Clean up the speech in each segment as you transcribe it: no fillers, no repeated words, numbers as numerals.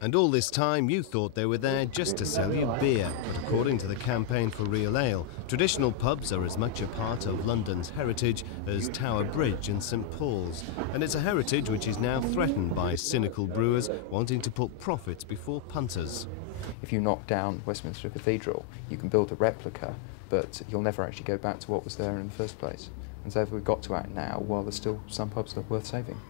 And all this time you thought they were there just to sell you beer. But according to the Campaign for Real Ale, traditional pubs are as much a part of London's heritage as Tower Bridge and St Paul's. And it's a heritage which is now threatened by cynical brewers wanting to put profits before punters. If you knock down Westminster Cathedral, you can build a replica, but you'll never actually go back to what was there in the first place. And so if we've got to act now, well, there's still some pubs that are worth saving.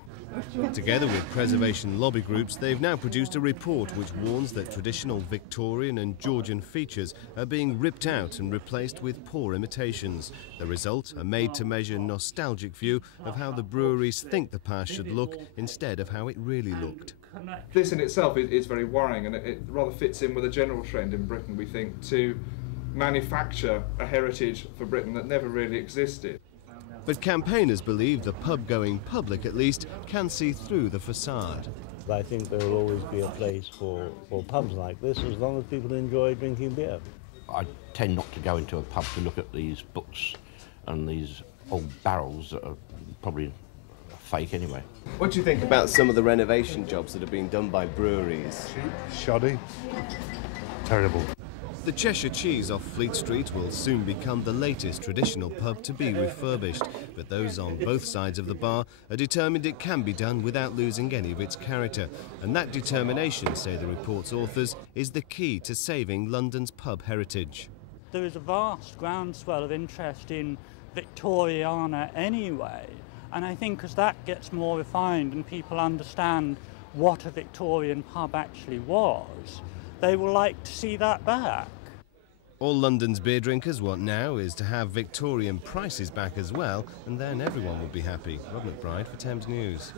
Together with preservation lobby groups, they've now produced a report which warns that traditional Victorian and Georgian features are being ripped out and replaced with poor imitations. The result, a made-to-measure nostalgic view of how the breweries think the past should look instead of how it really looked. This in itself is very worrying, and it rather fits in with a general trend in Britain, we think, to manufacture a heritage for Britain that never really existed. But campaigners believe the pub-going public, at least, can see through the facade. I think there will always be a place for pubs like this as long as people enjoy drinking beer. I tend not to go into a pub to look at these books and these old barrels that are probably fake anyway. What do you think about some of the renovation jobs that have been done by breweries? Shoddy. Terrible. The Cheshire Cheese off Fleet Street will soon become the latest traditional pub to be refurbished, but those on both sides of the bar are determined it can be done without losing any of its character. And that determination, say the report's authors, is the key to saving London's pub heritage. There is a vast groundswell of interest in Victoriana anyway, and I think as that gets more refined and people understand what a Victorian pub actually was, they will like to see that back. All London's beer drinkers want now is to have Victorian prices back as well, and then everyone will be happy. Rob McBride for Thames News.